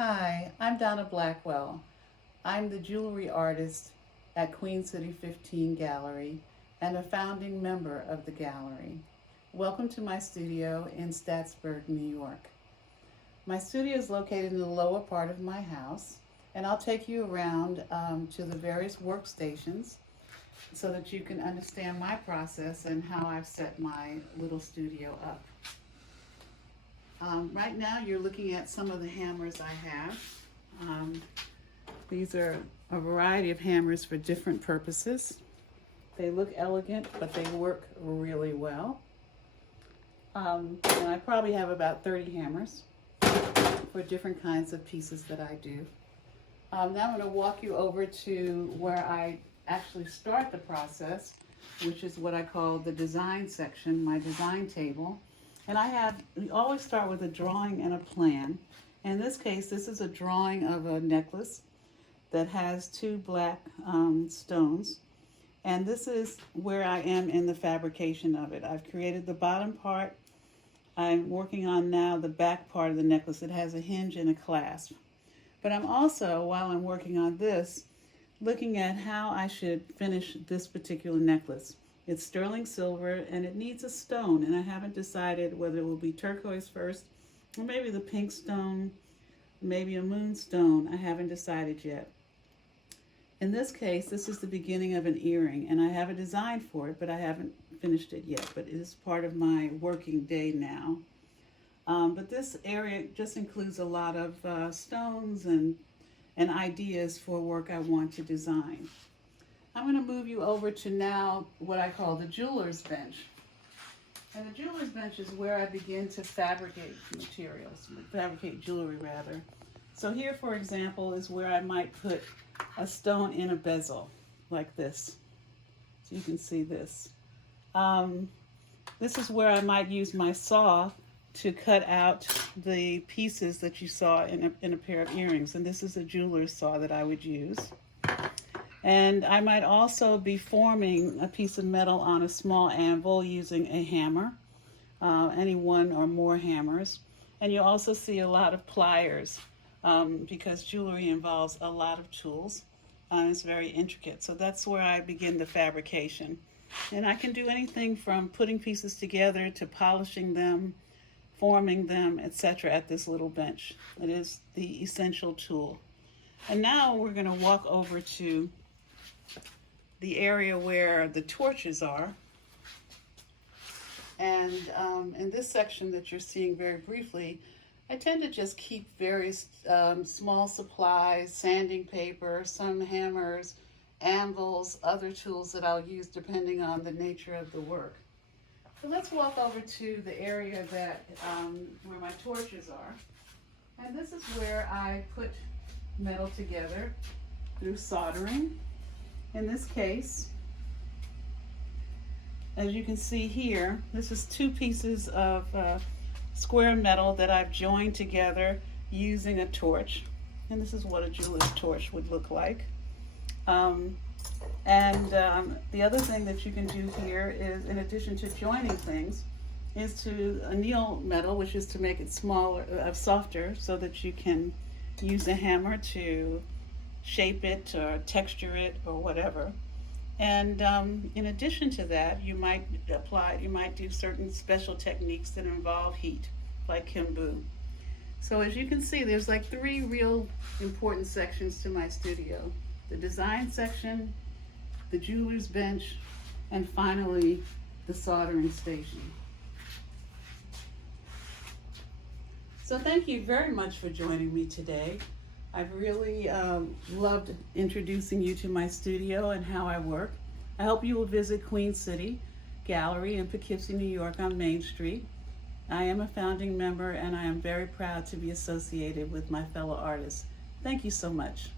Hi, I'm Donna Blackwell. I'm the jewelry artist at Queen City 15 Gallery and a founding member of the gallery. Welcome to my studio in Statsburg, New York. My studio is located in the lower part of my house, and I'll take you around to the various workstations so that you can understand my process and how I've set my little studio up. Right now you're looking at some of the hammers I have. These are a variety of hammers for different purposes. They look elegant, but they work really well. And I probably have about 30 hammers for different kinds of pieces that I do. Now I'm going to walk you over to where I actually start the process, which is what I call the design section, my design table. And we always start with a drawing and a plan. In this case, this is a drawing of a necklace that has two black stones. And this is where I am in the fabrication of it. I've created the bottom part. I'm working on now the back part of the necklace. It has a hinge and a clasp. But I'm also, while I'm working on this, looking at how I should finish this particular necklace. It's sterling silver and it needs a stone, and I haven't decided whether it will be turquoise first or maybe the pink stone, maybe a moonstone. I haven't decided yet. In this case, this is the beginning of an earring, and I have a design for it, but I haven't finished it yet, but it is part of my working day now. But this area just includes a lot of stones and ideas for work I want to design. I'm going to move you over to now what I call the jeweler's bench. And the jeweler's bench is where I begin to fabricate jewelry rather. So here, for example, is where I might put a stone in a bezel, like this. So you can see this. This is where I might use my saw to cut out the pieces that you saw in a pair of earrings. And this is a jeweler's saw that I would use. And I might also be forming a piece of metal on a small anvil using a hammer, any one or more hammers. And you'll also see a lot of pliers because jewelry involves a lot of tools. It's very intricate. So that's where I begin the fabrication. And I can do anything from putting pieces together to polishing them, forming them, etc. at this little bench. It is the essential tool. And now we're going to walk over to the area where the torches are. And in this section that you're seeing very briefly, I tend to just keep various small supplies, sanding paper, some hammers, anvils, other tools that I'll use depending on the nature of the work. So let's walk over to the area that where my torches are. And this is where I put metal together through soldering. In this case, as you can see here, this is two pieces of square metal that I've joined together using a torch. And this is what a jeweler's torch would look like. The other thing that you can do here is, in addition to joining things, is to anneal metal, which is to make it smaller, softer, so that you can use a hammer to shape it or texture it or whatever. And in addition to that, you might do certain special techniques that involve heat, like kimbu. So as you can see, there's like three real important sections to my studio: the design section, the jeweler's bench, and finally the soldering station. So thank you very much for joining me today. I've really loved introducing you to my studio and how I work. I hope you will visit Queen City Gallery in Poughkeepsie, New York on Main Street. I am a founding member and I am very proud to be associated with my fellow artists. Thank you so much.